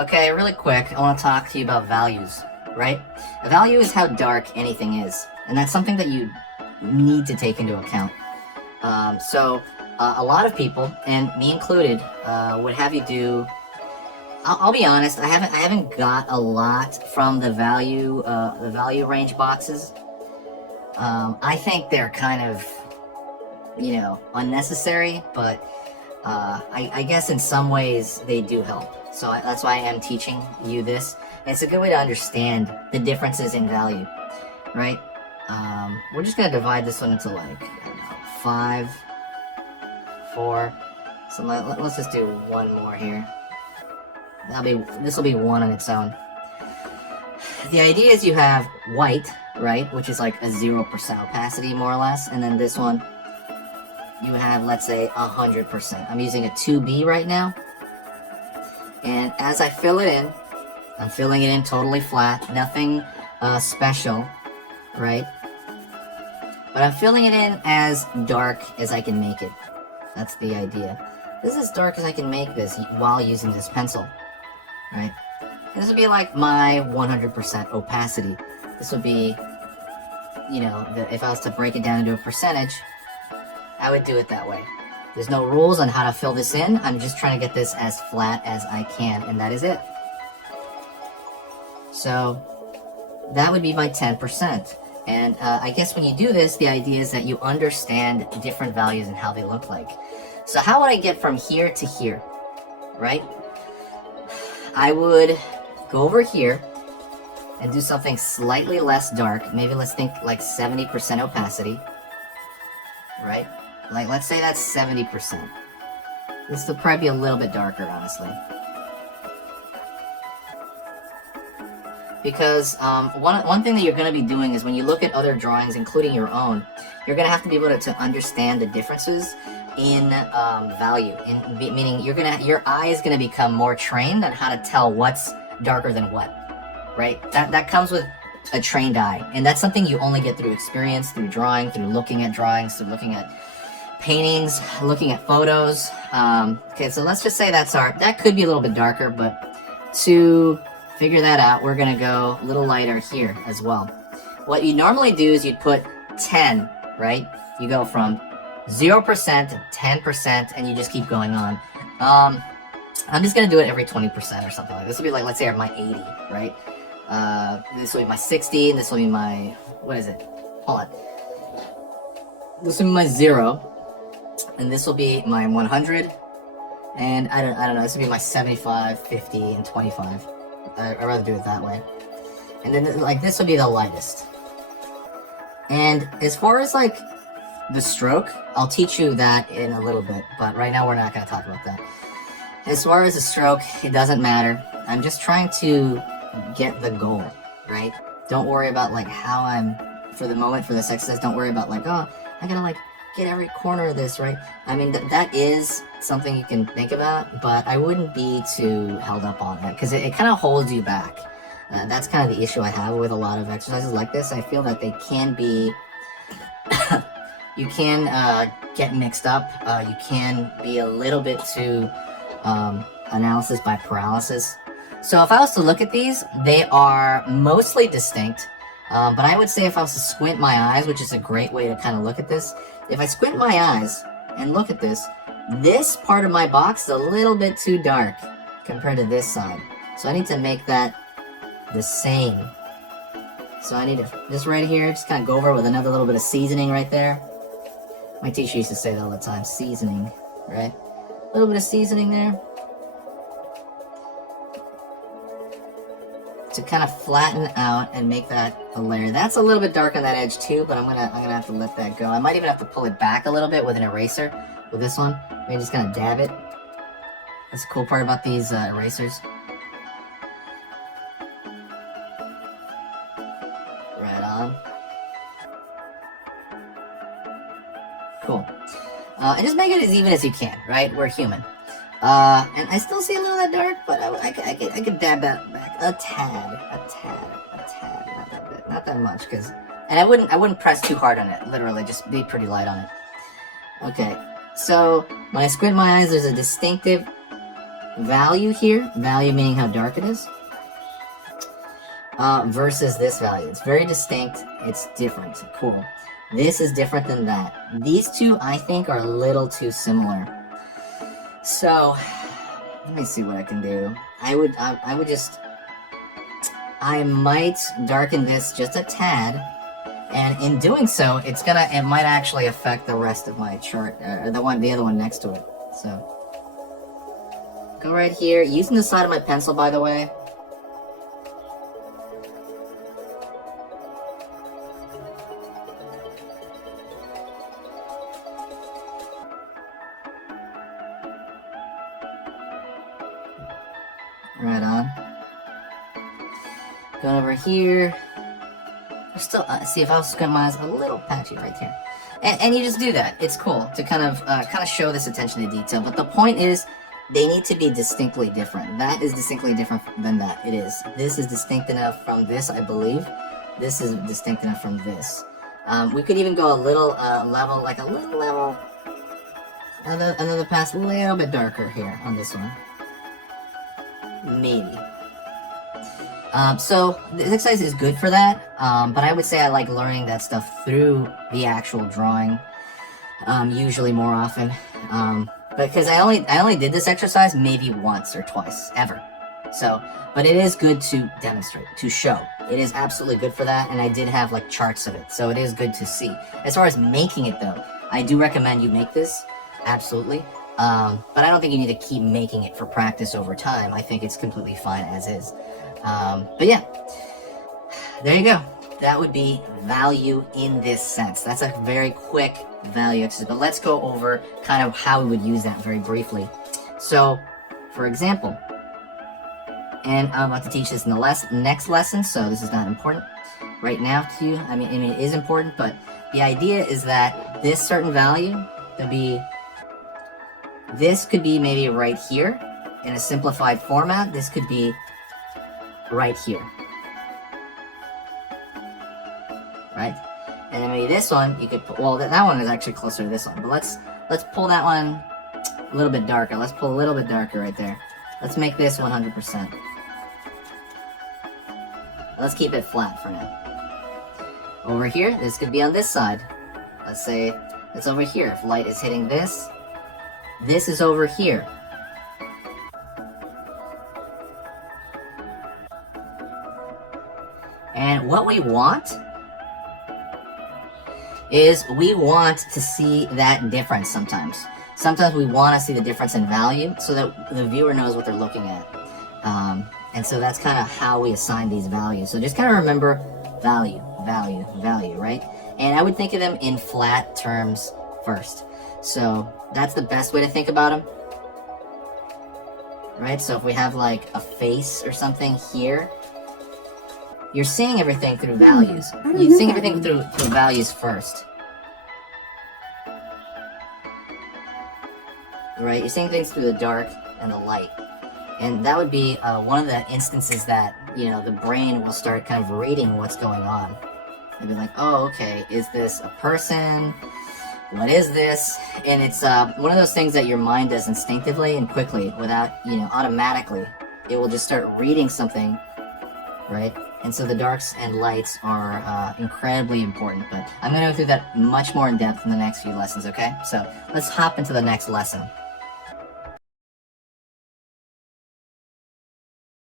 Okay, really quick, I want to talk to you about values, right? A value is how dark anything is, and that's something that you need to take into account. A lot of people, and me included, would have you do. I'll be honest, I haven't got a lot from the value range boxes. I think they're kind of, unnecessary, but I guess in some ways they do help. So that's why I am teaching you this. And it's a good way to understand the differences in value, right? We're just gonna divide this one into like, I don't know, 5, 4. So let's just do one more here. This will be 1 on its own. The idea is you have white, right, which is like a 0% opacity more or less, and then this one you have, let's say, 100%. I'm using a 2B right now, and as I fill it in, I'm filling it in totally flat, nothing special, right? But I'm filling it in as dark as I can make it. That's the idea. This is as dark as I can make this while using this pencil, right? And this would be like my 100% opacity. This would be, if I was to break it down into a percentage, I would do it that way. There's no rules on how to fill this in. I'm just trying to get this as flat as I can, and that is it. So that would be my 10%. And I guess when you do this, the idea is that you understand different values and how they look like. So how would I get from here to here, right? I would go over here and do something slightly less dark. Maybe let's think like 70% opacity, right? Like, let's say that's 70%. This will probably be a little bit darker, honestly. Because one thing that you're going to be doing is when you look at other drawings, including your own, you're going to have to be able to understand the differences in value. Meaning your eye is going to become more trained on how to tell what's darker than what, right? That comes with a trained eye, and that's something you only get through experience, through drawing, through looking at drawings, through looking at paintings, looking at photos. Okay, so let's just say that could be a little bit darker, but to figure that out, we're gonna go a little lighter here as well. What you normally do is you'd put 10, right? You go from 0% to 10%, and you just keep going on. I'm just gonna do it every 20% or something like this. Will be like, let's say my 80, right? This will be my 60, and this will be my, what is it? Hold on. This will be my 0, and this will be my 100, and I don't know, this will be my 75, 50, and 25. I'd rather do it that way. And then, like, this would be the lightest. And as far as, like, the stroke, I'll teach you that in a little bit, but right now we're not going to talk about that. As far as the stroke, it doesn't matter. I'm just trying to get the goal, right? Don't worry about, like, how I'm, for the moment, for this exercise, don't worry about, like, oh, I gotta, like, get every corner of this, right? I mean, that is something you can think about, but I wouldn't be too held up on that, because it kind of holds you back. That's kind of the issue I have with a lot of exercises like this. I feel that they can be, you can get mixed up. You can be a little bit too analysis by paralysis. So if I was to look at these, they are mostly distinct, but I would say if I was to squint my eyes, which is a great way to kind of look at this, if I squint my eyes and look at this part of my box is a little bit too dark compared to this side. So I need to make that the same. So I need to, just right here, just kind of go over with another little bit of seasoning right there. My teacher used to say that all the time, seasoning, right? A little bit of seasoning there. To kind of flatten out and make that a layer. That's a little bit dark on that edge too, but I'm gonna have to let that go. I might even have to pull it back a little bit with an eraser with this one. Maybe just kind of dab it. That's the cool part about these erasers. Right on. Cool. And just make it as even as you can, right? We're human. And I still see a little of that dark, but I could dab that back a tad, not that much, and I wouldn't press too hard on it. Literally, just be pretty light on it. Okay, so when I squint my eyes, there's a distinctive value here, value meaning how dark it is, versus this value. It's very distinct. It's different. Cool. This is different than that. These two, I think, are a little too similar. So, let me see what I can do. I might darken this just a tad, and in doing so, it might actually affect the rest of my chart, or the other one next to it. So, go right here, using the side of my pencil, by the way. Right on. Going over here. There's still, see if I was squint my eyes, a little patchy right here. And you just do that. It's cool to kind of show this attention to detail. But the point is, they need to be distinctly different. That is distinctly different than that. It is. This is distinct enough from this, I believe. This is distinct enough from this. We could even go a little level, like a little level. Another pass a little bit darker here on this one. Maybe. So this exercise is good for that, but I would say I like learning that stuff through the actual drawing, usually more often, because I only did this exercise maybe once or twice, ever. So, but it is good to demonstrate, to show. It is absolutely good for that, and I did have like charts of it, so it is good to see. As far as making it though, I do recommend you make this, absolutely. But I don't think you need to keep making it for practice over time. I think it's completely fine as is. But yeah, there you go. That would be value in this sense. That's a very quick value exercise, but let's go over kind of how we would use that very briefly. So, for example, and I'm about to teach this in the next lesson, so this is not important right now to you. I mean, it is important, but the idea is that this certain value could be, this could be maybe right here in a simplified format. This could be right here, right? And then maybe this one you could put, well, that one is actually closer to this one, but let's pull that one a little bit darker. Let's pull a little bit darker right there. Let's make this 100%. Let's keep it flat for now. Over here, this could be on this side. Let's say it's over here. If light is hitting this, this is over here. And what we want is we want to see that difference sometimes. Sometimes we want to see the difference in value so that the viewer knows what they're looking at. And so that's kind of how we assign these values. So just kind of remember value, value, value, right? And I would think of them in flat terms first. So that's the best way to think about them. Right? So if we have like a face or something here, you're seeing everything through values. You're seeing everything through values first. Right? You're seeing things through the dark and the light. And that would be one of the instances that, you know, the brain will start kind of reading what's going on. They'll be like, oh, okay, is this a person? What is this? And it's one of those things that your mind does instinctively and quickly without, you know, automatically. It will just start reading something, right? And so the darks and lights are incredibly important, but I'm going to go through that much more in depth in the next few lessons, okay? So let's hop into the next lesson.